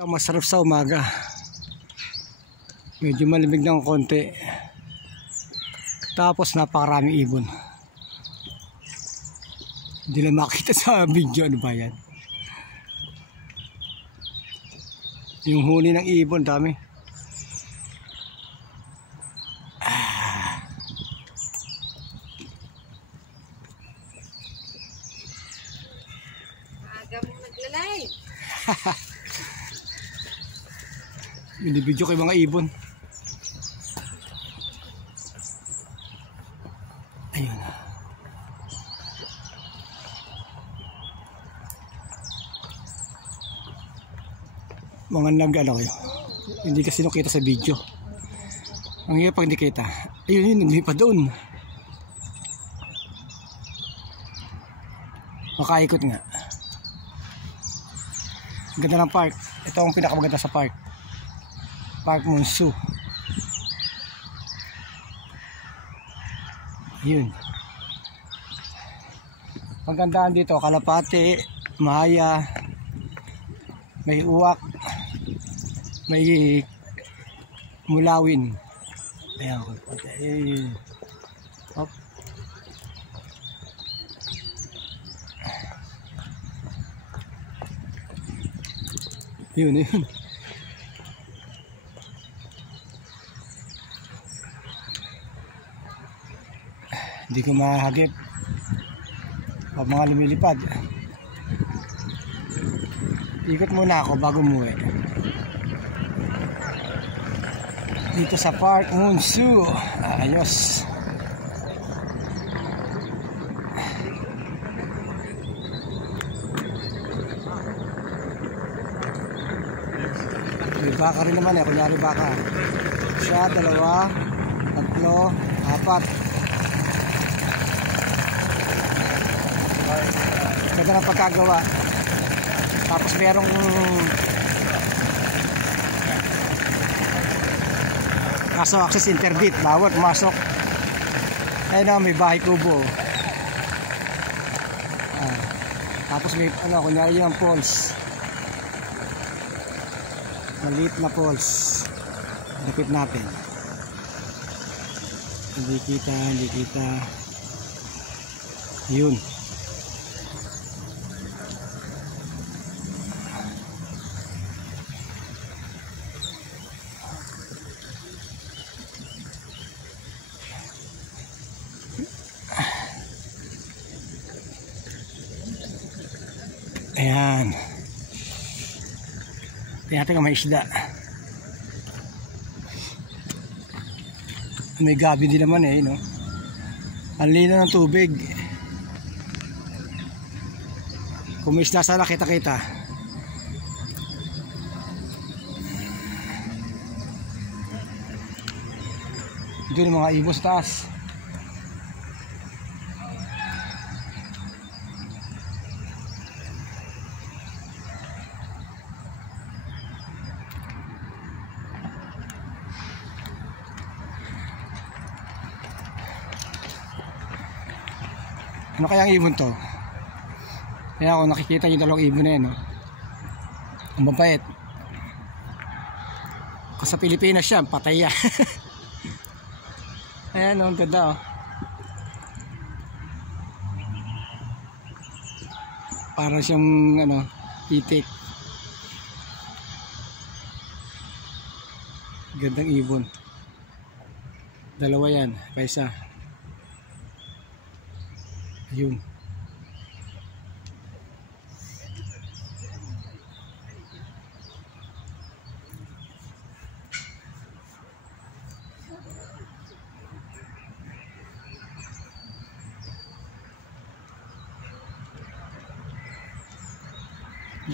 Masarap sa umaga. Medyo malamig ng konti. Tapos napakaraming ibon. Hindi lang makita sa video. Ano ba yan? Yung huli ng ibon, dami. Aga mong nagla-live. Binibidyo kay mga ibon. Ayun. Mga nag-ano kayo. Hindi kasi nakita sa video. Ang hirap pag hindi kita. Ayun, naglipa doon. Makaikot nga. Ang ganda ng park. Ito ang pinakamaganda sa park. Park Monsu. Yun. Pagandaan dito, kalapati, mahaya, may uwak, may mulawin. Ayan, ayun. Hop. Yun, yun. Hindi ko mahagip pag mga lumilipad. Ikot muna ako bago umuwi dito sa Park Monsu. Ayos. May baka rin naman kunyari baka. Siya, 2, 3, 4. Ganda ng pagkagawa. Tapos merong kaso access interbit, bawat masok. Ayun na, may bahay kubo. Tapos may ano, kunyari yung poles, maliit na poles. Dikit natin. Hindi kita. Yun. Ayan. Tingnan natin kung may isda. May gabi din naman no? Ang lino ng tubig. Kung may isda sana kita. Ito yung mga ibon sa taas. Ano kaya ang ibon to? Kaya ako nakikita yung 2 ibon na yan, no? Ang mabait. Kung sa Pilipinas siya, patay yan. Ayan, ang ganda, oh. Para siyang, itik. Gandang ibon. 2 yan, kaysa. Ayun.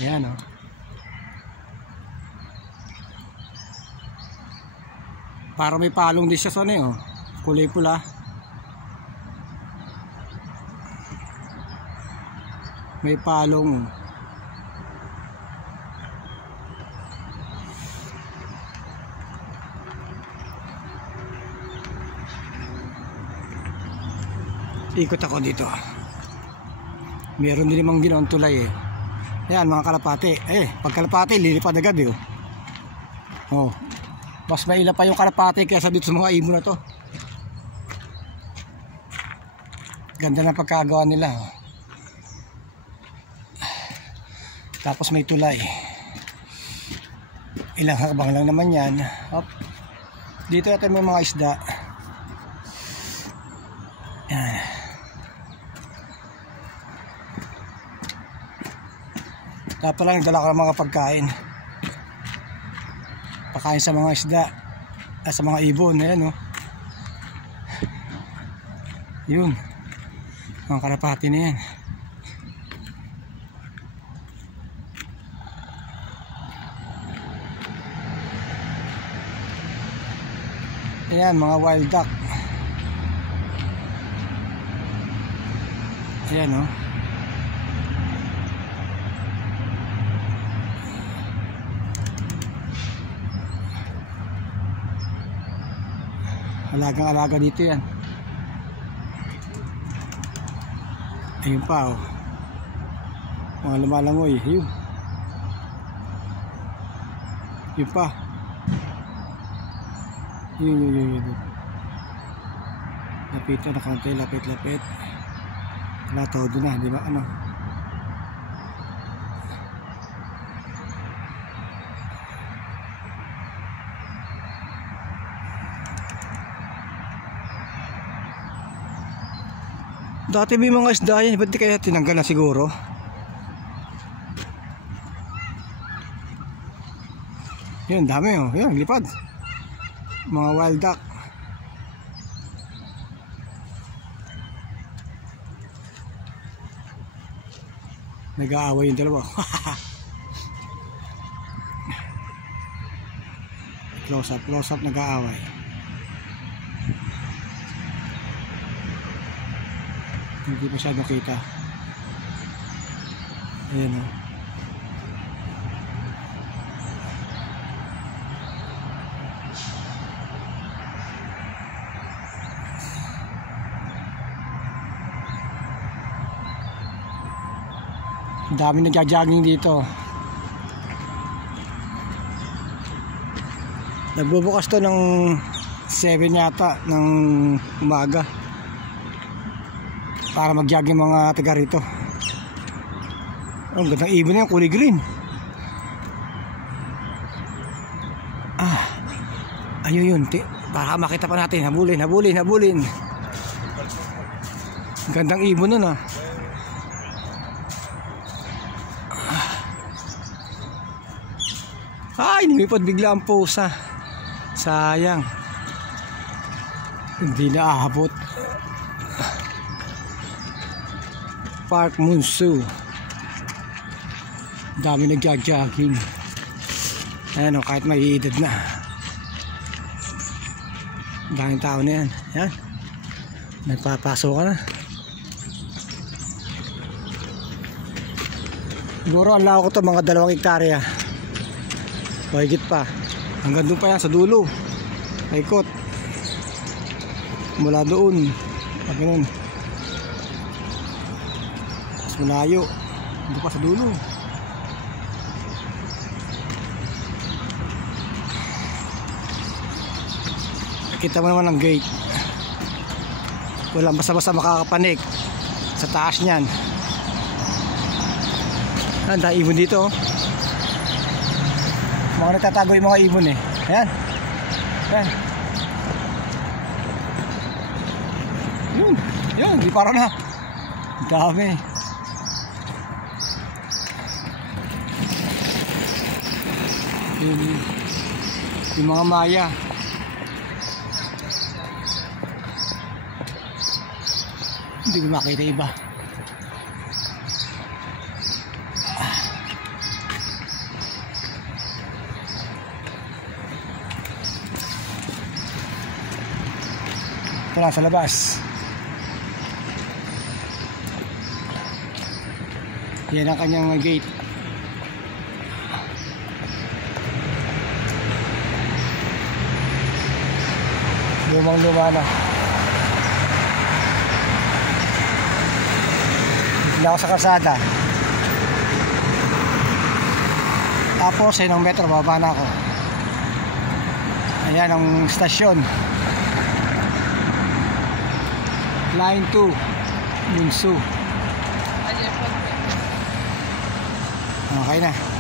Yan, oh. Para may palong din siya sa oh. Kulay pula. May palong. Ikot ako dito. Meron din namang ginaong tulay Ayan mga kalapati. Pag kalapati lilipad agad eh. Oh. Mas maila pa yung kalapati kaysa dito sa mga ibon na to. Ganda na pagkagawa nila. Tapos may tulay. Ilang hakbang lang naman yan. Hop. Dito natin may mga isda. Yan. Dapat lang nagdala ka ng mga pagkain. Pagkain sa mga isda. Sa mga ibon. Ayan o. Yun. Mga kalapati na yan. Ayan mga wild duck. Ayan o. Alagang alaga dito yan. Ayun pa oh. Mga lumalangoy. Ayun. Yun pa. Yun. Lapit na konti. Lapit. Wala todo na. Di ba ano? Dati may mga isda yan, ba't di kaya tinanggal na siguro? Yun, dami oh. Yun, lipad. Mga wild duck. Nag-aaway yung dalawa. Close up, nag-aaway. Hindi masyado kita. Ayan o. Ang dami nagja-jogging dito. Nagbubukas to ng 7 yata ng umaga para mag-jogging mga taga rito. Ang gandang ibon na yan, kulay green. Ayun yun, para makita pa natin. Habulin. Gandang ibon nun ah. Ay, lumipad bigla ang pusa. Sayang. Hindi na aabot. Park Munsu. Dami nagja-jogging. Ayan o, kahit may edad na. Daming tao na yan. Ayan. Nagpapasok ka na. Siguro ang lako ko to mga 2 hektarya. O higit pa. Hanggang doon pa yan sa dulo. Paikot. Mula doon. Pag ganun. Malayo, hindi pa sa dulo. Kita mo naman ang gate. Walang basta-basta makakapanik sa taas niyan. Ang ibon dito. Mga nagtatago yung mga ibon eh. Ayan. Yun, di para na. Dami. Yung mga maya. Hindi ko makita iba. Ito lang sa labas. Yan ang kanyang gate. Lumang-luma na. Hindi ako sa kalsada. Tapos ayun ang metro, bababa na ako. Ayan ang stasyon. Line 2 Yunsu. Okay na.